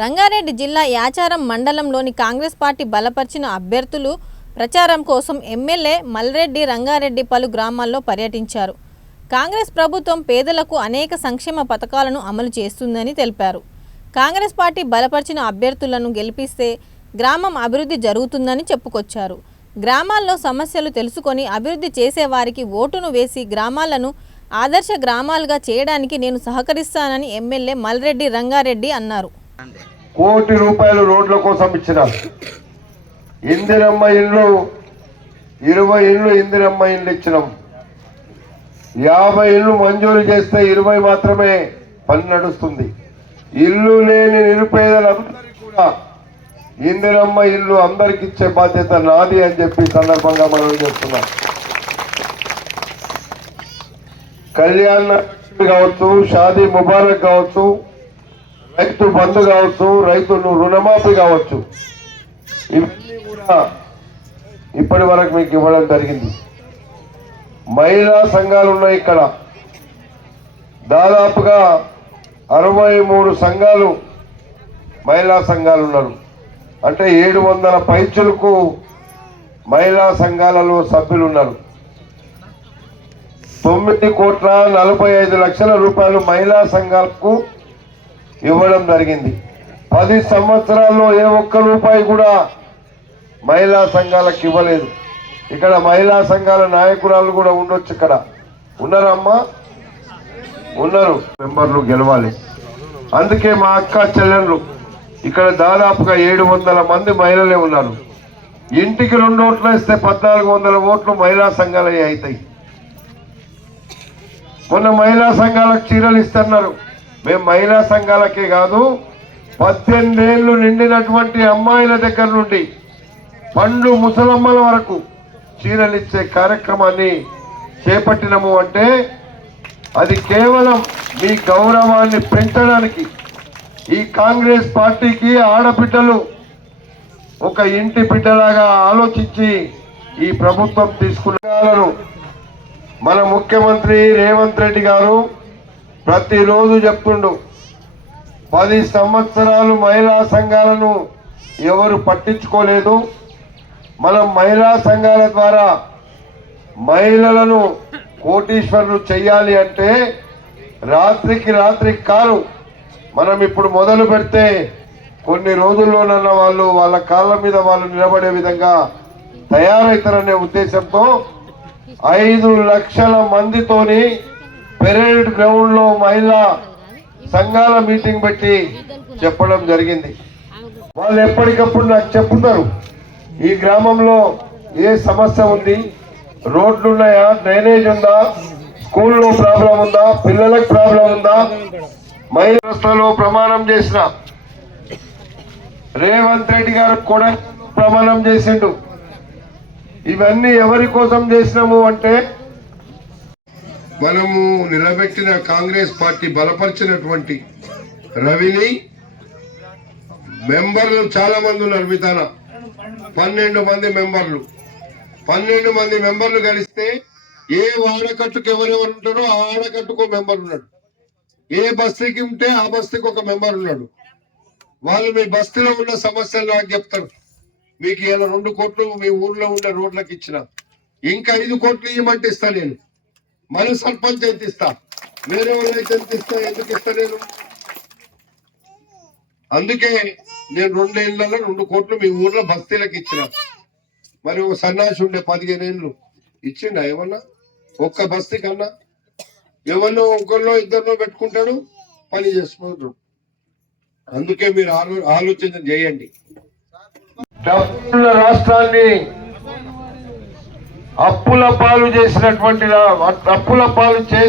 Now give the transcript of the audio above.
రంగారెడ్డి జిల్లా యాచారం మండలంలోని కాంగ్రెస్ పార్టీ బలపరిచిన అభ్యర్థులు ప్రచారం కోసం ఎమ్మెల్యే మల్రెడ్డి రంగారెడ్డి పలు గ్రామాల్లో పర్యటించారు. కాంగ్రెస్ ప్రభుత్వం పేదలకు అనేక సంక్షేమ పథకాలను అమలు చేస్తుందని తెలిపారు. కాంగ్రెస్ పార్టీ బలపరిచిన అభ్యర్థులను గెలిపిస్తే గ్రామం అభివృద్ధి జరుగుతుందని చెప్పుకొచ్చారు. గ్రామాల్లో సమస్యలు తెలుసుకొని అభివృద్ధి చేసేవారికి ఓటును వేసి గ్రామాలను ఆదర్శ గ్రామాలుగా చేయడానికి నేను సహకరిస్తానని ఎమ్మెల్యే మల్రెడ్డి రంగారెడ్డి అన్నారు. కోటి రూపాయలు రోడ్ల కోసం ఇచ్చినారు. ఇందిరమ్మ ఇల్లు 20 ఇల్లు ఇందిరమ్మ ఇల్లు ఇచ్చినాం. 50 ఇల్లు మంజూరు చేస్తే 20 మాత్రమే పని నడుస్తుంది. ఇల్లు లేని నిరుపేదలందరికీ కూడా ఇందిరమ్మ ఇల్లు అందరికి ఇచ్చే బాధ్యత నాది అని చెప్పి సందర్భంగా మనం చెప్తున్నాం. కళ్యాణ లక్ష్మి కావచ్చు, షాదీ ముబారక్ కావచ్చు, రైతు బంధు కావచ్చు, రైతులు రుణమాఫీ కావచ్చు, ఇవన్నీ కూడా ఇప్పటి వరకు మీకు ఇవ్వడం జరిగింది. మహిళా సంఘాలు ఉన్నాయి. ఇక్కడ దాదాపుగా 63 సంఘాలు మహిళా సంఘాలు ఉన్నారు. అంటే 700 పైచులకు మహిళా సంఘాలలో సభ్యులు ఉన్నారు. 9,45,00,000 రూపాయలు మహిళా సంఘాలకు ఇవ్వడం జరిగింది. 10 సంవత్సరాల్లో ఏ ఒక్క రూపాయి కూడా మహిళా సంఘాలకు ఇవ్వలేదు. ఇక్కడ మహిళా సంఘాల నాయకురాలు కూడా ఉండొచ్చు. ఇక్కడ ఉన్నారమ్మా, ఉన్నారు. మెంబర్లు గెలవాలి. అందుకే మా అక్క చెల్లెళ్ళు ఇక్కడ దాదాపుగా 700 మంది మహిళలే ఉన్నారు. ఇంటికి 2 ఓట్లు ఇస్తే 1400 ఓట్లు మహిళా సంఘాలే అవుతాయి. మొన్న మహిళా సంఘాలకు చీరలు ఇస్తున్నారు. మేము మహిళా సంఘాలకే కాదు, 18 ఏళ్ళు నిండినటువంటి అమ్మాయిల దగ్గర నుండి పండు ముసలమ్మల వరకు చీరలు ఇచ్చే కార్యక్రమాన్ని చేపట్టినము. అంటే అది కేవలం మీ గౌరవాన్ని పెంచడానికి. ఈ కాంగ్రెస్ పార్టీకి ఆడబిడ్డలు ఒక ఇంటి బిడ్డలాగా ఆలోచించి ఈ ప్రభుత్వం తీసుకున్నాలను మన ముఖ్యమంత్రి రేవంత్ రెడ్డి గారు ప్రతిరోజు చెప్తుండు, 10 సంవత్సరాలు మహిళా సంఘాలను ఎవరు పట్టించుకోలేదు. మనం మహిళా సంఘాల ద్వారా మహిళలను కోటీశ్వరులు చెయ్యాలి అంటే రాత్రికి కాదు. మనం ఇప్పుడు మొదలు పెడితే కొన్ని రోజుల్లోనన్న వాళ్ళు వాళ్ళ కాళ్ళ మీద వాళ్ళు నిలబడే విధంగా తయారవుతారనే ఉద్దేశంతో 5 లక్షల మందితోని పెరేడ్ గ్రౌండ్ లో మహిళా సంఘాల మీటింగ్ పెట్టి చెప్పడం జరిగింది. వాళ్ళు ఎప్పటికప్పుడు నాకు చెప్తున్నారు, ఈ గ్రామంలో ఏ సమస్య ఉంది, రోడ్లు ఉన్నాయా, డ్రైనేజ్ ఉందా, స్కూల్లో ప్రాబ్లం ఉందా, పిల్లలకు ప్రాబ్లం ఉందా. మహిళలో ప్రమాణం చేసిన రేవంత్ రెడ్డి గారు కూడా ప్రమాణం చేసిండు. ఇవన్నీ ఎవరి కోసం చేసినాము అంటే మనము నిలబెట్టిన కాంగ్రెస్ పార్టీ బలపరిచినటువంటి రవిని మెంబర్లు చాలా మంది ఉన్నారు. విధాన 12 మంది మెంబర్లు. 12 మంది మెంబర్లు కలిస్తే ఏ వాడకట్టుకు ఎవరెవరు ఉంటారో ఆ ఆడకట్టుకు మెంబర్ ఉన్నాడు. ఏ బస్తీకి ఉంటే ఆ బస్తీకి ఒక మెంబర్ ఉన్నాడు. వాళ్ళు మీ బస్తీలో ఉన్న సమస్యలు నాకు చెప్తారు. మీకు ఇలా 2 కోట్లు మీ ఊర్లో ఉండే రోడ్లకు ఇచ్చిన, ఇంకా 5 కోట్లు ఇవ్వమంటే ఇస్తా. నేను మన సర్పంచ్ అయితే ఇస్తా, వేరే వాళ్ళైతే ఎంత ఇస్తా, ఎందుకు ఇస్తా నేను. అందుకే నేను 2 ఏళ్లలో 2 కోట్లు మీ ఊర్లో బస్తీలకు ఇచ్చిన. మరి ఒక సన్నాసి ఉండే 15 ఏళ్ళు ఇచ్చిండా ఏమన్నా? ఒక్క బస్తీ కన్నా ఎవరినో ఒకరిలో ఇద్దరిలో పెట్టుకుంటాడు, పని చేసుకుంటాడు. అందుకే మీరు ఆలోచన చేయండి. డబ్బుల రాష్ట్రాన్ని అప్పుల పాలు చేసినటువంటి అప్పుల పాలు చేసి